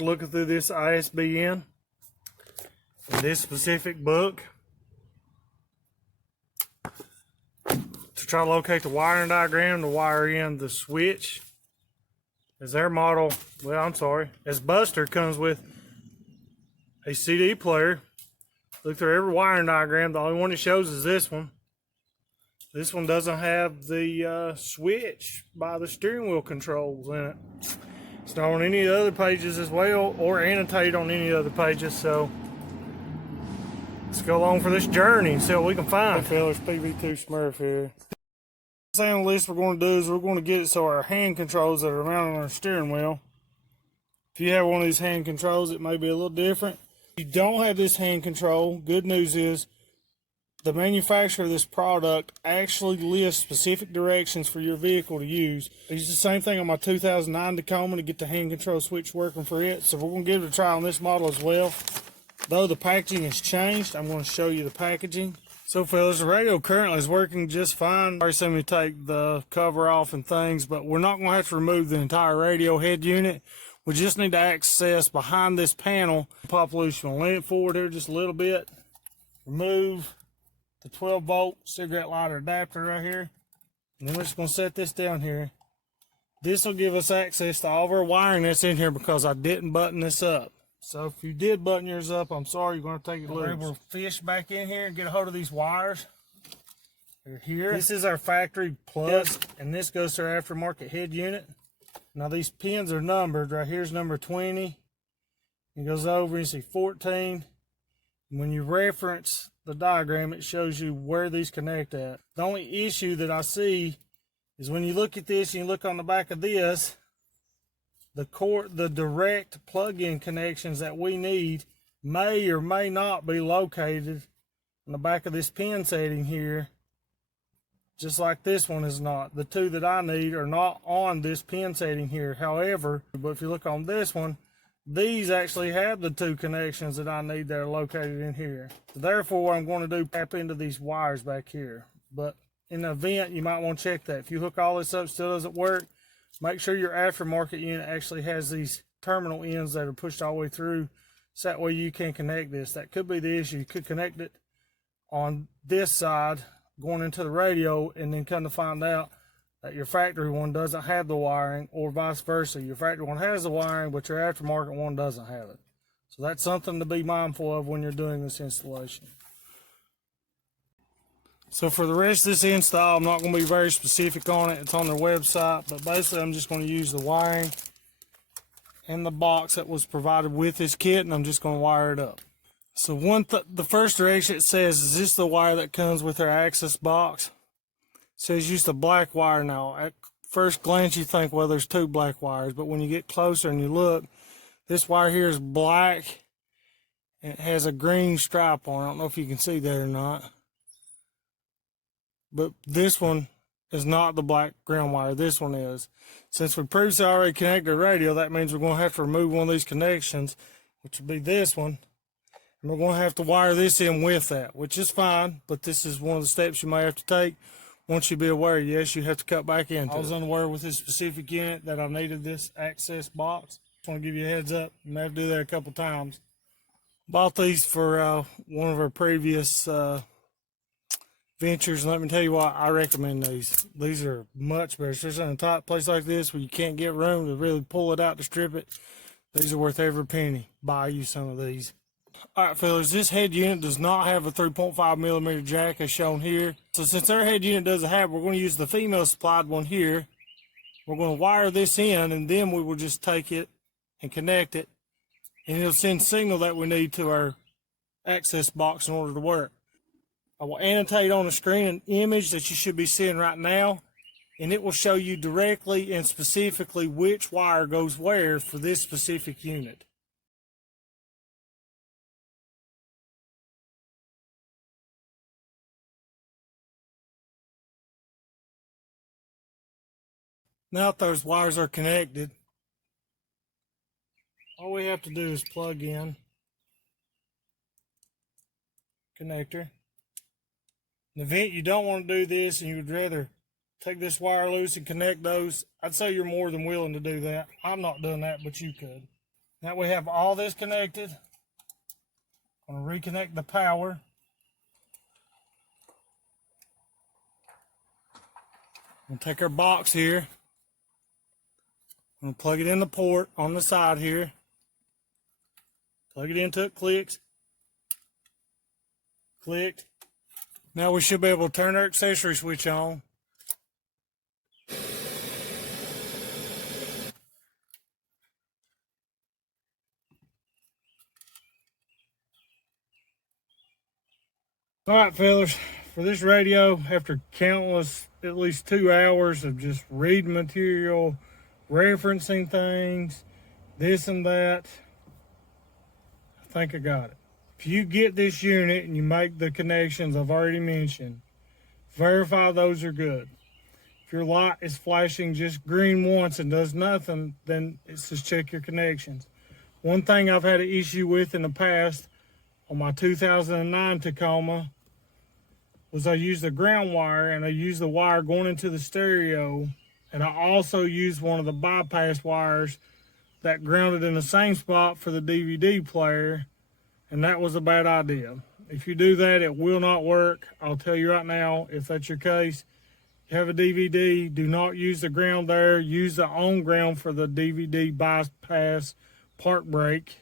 looking through this ISBN, in this specific book, to try to locate the wiring diagram to wire in the switch. As their model, well, I'm sorry, as Buster comes with a CD player. Look through every wiring diagram. The only one it shows is this one. This one doesn't have the switch by the steering wheel controls in it. It's not on any of the other pages as well, or annotated on any other pages. So let's go along for this journey and see what we can find. Hey fellas, PV2 Smurf here. This analyst we're going to do is we're going to get it so our hand controls that are mounted on our steering wheel. If you have one of these hand controls, it may be a little different. If you don't have this hand control, good news is the manufacturer of this product actually lists specific directions for your vehicle to use. I use the same thing on my 2009 Tacoma to get the hand control switch working for it. So we're going to give it a try on this model as well. Though the packaging has changed, I'm going to show you the packaging. So fellas, the radio currently is working just fine. Already seen me take the cover off and things, but we're not going to have to remove the entire radio head unit. We just need to access behind this panel. Pop loose. We'll lean it forward here just a little bit. Remove the 12-volt cigarette lighter adapter right here. And then we're just going to set this down here. This will give us access to all of our wiring that's in here because I didn't button this up. So if you did button yours up, I'm sorry, you're going to take it loose. We're able to fish back in here and get a hold of these wires. They're here. This is our factory plug, and this goes to our aftermarket head unit. Now these pins are numbered. Right here's number 20. It goes over and you see 14. And when you reference the diagram, it shows you where these connect at. The only issue that I see is when you look at this and you look on the back of this, the direct plug-in connections that we need may or may not be located on the back of this pin setting here, just like this one is not. The two that I need are not on this pin setting here. However, but if you look on this one, these actually have the two connections that I need that are located in here. So therefore, what I'm going to do, tap into these wires back here. But in the event, you might want to check that. If you hook all this up, still doesn't work, make sure your aftermarket unit actually has these terminal ends that are pushed all the way through, so that way you can connect this. That could be the issue. You could connect it on this side going into the radio and then come to find out that your factory one doesn't have the wiring, or vice versa. Your factory one has the wiring, but your aftermarket one doesn't have it. So that's something to be mindful of when you're doing this installation. So for the rest of this install, I'm not going to be very specific on it. It's on their website, but basically I'm just going to use the wiring and the box that was provided with this kit, and I'm just going to wire it up. So the first direction it says, is this the wire that comes with our Axxess box? It says use the black wire. Now, at first glance you think, well, there's two black wires, but when you get closer and you look, this wire here is black and it has a green stripe on it. I don't know if you can see that or not. But this one is not the black ground wire. This one is. Since we previously already connected the radio, that means we're going to have to remove one of these connections, which would be this one. And we're going to have to wire this in with that, which is fine, but this is one of the steps you may have to take once you be aware. Yes, you have to cut back into it. I was unaware with this specific unit that I needed this Axxess box. Just want to give you a heads up. You may have to do that a couple times. Bought these for one of our previous ventures, and let me tell you what, I recommend these. These are much better, especially in a tight place like this where you can't get room to really pull it out to strip it. These are worth every penny. Buy you some of these. Alright fellas, this head unit does not have a 3.5mm jack as shown here. So since our head unit doesn't have it, we're going to use the female supplied one here. We're going to wire this in, and then we will just take it and connect it, and it'll send signal that we need to our Axxess box in order to work. I will annotate on the screen an image that you should be seeing right now, and it will show you directly and specifically which wire goes where for this specific unit. Now that those wires are connected, all we have to do is plug in connector. In the event you don't want to do this and you would rather take this wire loose and connect those, I'd say you're more than willing to do that. I'm not doing that, but you could. Now we have all this connected. I'm going to reconnect the power. We'll take our box here. I'm going to plug it in the port on the side here. Plug it in till it clicks. Clicked. Now we should be able to turn our accessory switch on. Alright fellas, for this radio, after countless, at least 2 hours of just reading material, referencing things, this and that, I think I got it. If you get this unit and you make the connections I've already mentioned, verify those are good. If your light is flashing just green once and does nothing, then it's just check your connections. One thing I've had an issue with in the past on my 2009 Tacoma was I used the ground wire and I used the wire going into the stereo, and I also used one of the bypass wires that grounded in the same spot for the DVD player, and that was a bad idea. If you do that, it will not work. I'll tell you right now, if that's your case, you have a DVD, do not use the ground there. Use the on ground for the DVD bypass park brake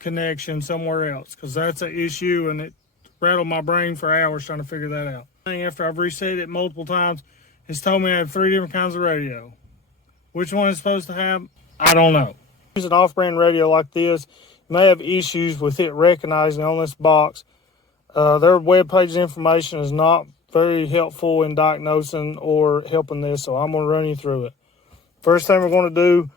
connection somewhere else, because that's an issue, and it rattled my brain for hours trying to figure that out. After I've reset it multiple times, it's told me I have 3 different kinds of radio. Which one is supposed to have? I don't know. Use an off-brand radio like this, you may have issues with it recognizing on this box. Their webpage information is not very helpful in diagnosing or helping this, so I'm going to run you through it. First thing we're going to do,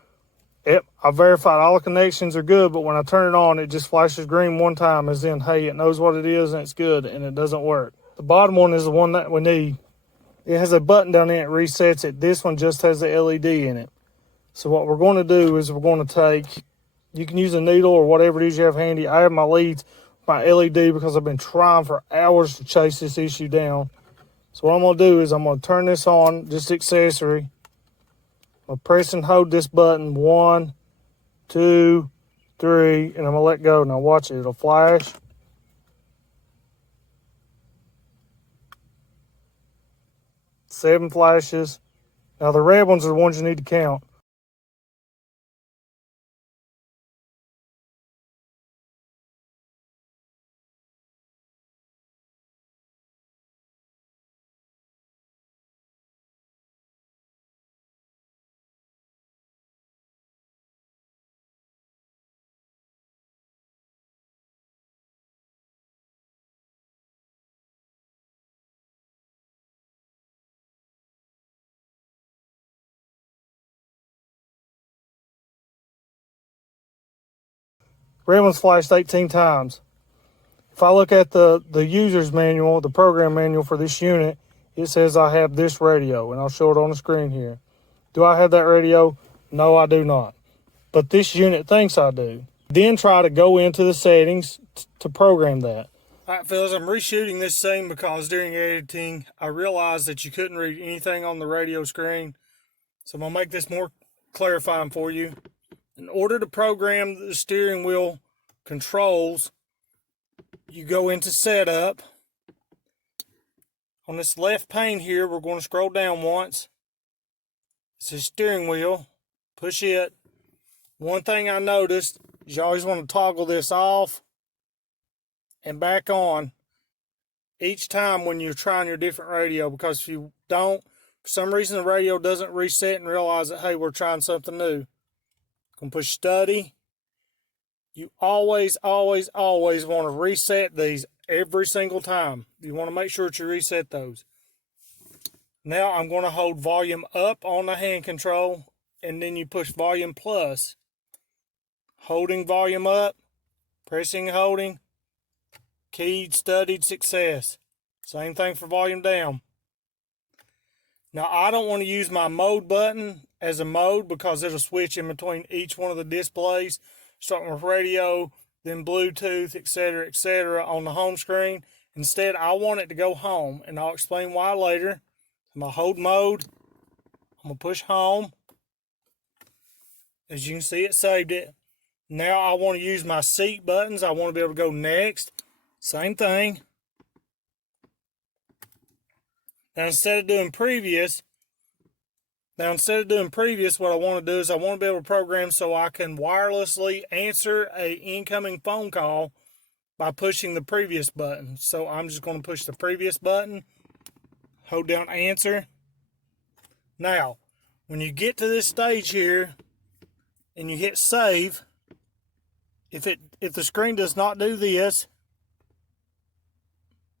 I verified all the connections are good, but when I turn it on, it just flashes green one time, as in, hey, it knows what it is and it's good, and it doesn't work. The bottom one is the one that we need. It has a button down there, it resets it. This one just has the LED in it. So what we're going to do is we're going to take, you can use a needle or whatever it is you have handy. I have my leads, my LED, because I've been trying for hours to chase this issue down. So what I'm going to do is I'm going to turn this on, just accessory. I'm going to press and hold this button, 1, 2, 3, and I'm going to let go. Now watch it, it'll flash. Seven flashes. Now the red ones are the ones you need to count. Red ones flashed 18 times. If I look at the user's manual, the program manual for this unit, it says I have this radio, and I'll show it on the screen here. Do I have that radio? No, I do not. But this unit thinks I do. Then try to go into the settings to program that. All right, fellas, I'm reshooting this scene because during editing, I realized that you couldn't read anything on the radio screen. So I'm going to make this more clarifying for you. In order to program the steering wheel controls, you go into setup. On this left pane here, we're going to scroll down once. It says steering wheel. Push it. One thing I noticed is you always want to toggle this off and back on each time when you're trying your different radio, because if you don't, for some reason the radio doesn't reset and realize that, hey, we're trying something new. Gonna push study. You always want to reset these every single time. You want to make sure that you reset those. Now I'm going to hold volume up on the hand control, and then you push volume plus. Holding volume up, pressing and holding, keyed, studied, success. Same thing for volume down. Now I don't want to use my mode button as a mode because it'll switch in between each one of the displays, starting with radio, then Bluetooth, etc. on the home screen. Instead, I want it to go home, and I'll explain why later. I'm going to hold mode. I'm going to push home. As you can see, it saved it. Now I want to use my seat buttons. I want to be able to go next. Same thing. Now instead of doing previous, what I want to do is I want to be able to program so I can wirelessly answer a incoming phone call by pushing the previous button. So I'm just going to push the previous button, hold down answer. Now, when you get to this stage here and you hit save, if the screen does not do this,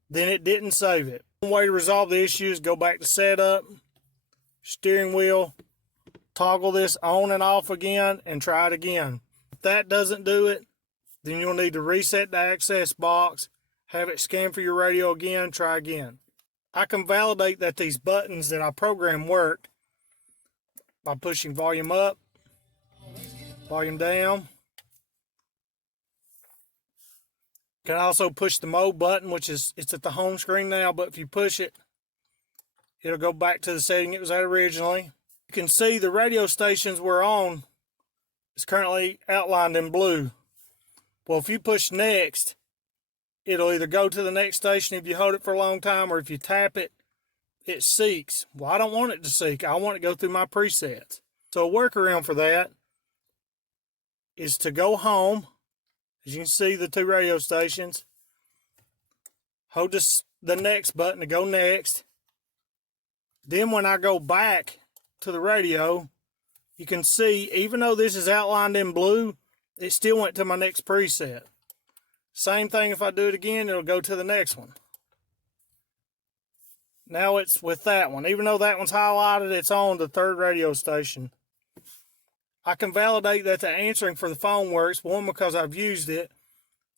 then it didn't save it. One way to resolve the issue is go back to setup, steering wheel, toggle this on and off again, and try it again. If that doesn't do it, then you'll need to reset the Axxess box, have it scan for your radio again, try again. I can validate that these buttons that I programmed worked by pushing volume up, volume down. Can also push the mode button, which it's at the home screen now, but if you push it, it'll go back to the setting it was at originally. You can see the radio stations we're on is currently outlined in blue. Well, if you push next, it'll either go to the next station if you hold it for a long time, or if you tap it, it seeks. Well, I don't want it to seek. I want it to go through my presets. So a workaround for that is to go home. As you can see, the two radio stations. Hold the next button to go next. Then when I go back to the radio, you can see, even though this is outlined in blue, it still went to my next preset. Same thing if I do it again, it'll go to the next one. Now it's with that one. Even though that one's highlighted, it's on the third radio station. I can validate that the answering for the phone works, one, because I've used it,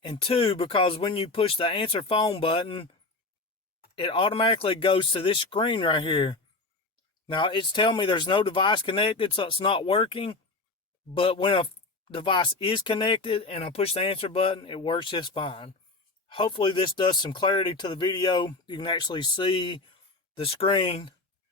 and two, because when you push the answer phone button, it automatically goes to this screen right here. Now, it's telling me there's no device connected, so it's not working, but when a device is connected and I push the answer button, it works just fine. Hopefully this does some clarity to the video. You can actually see the screen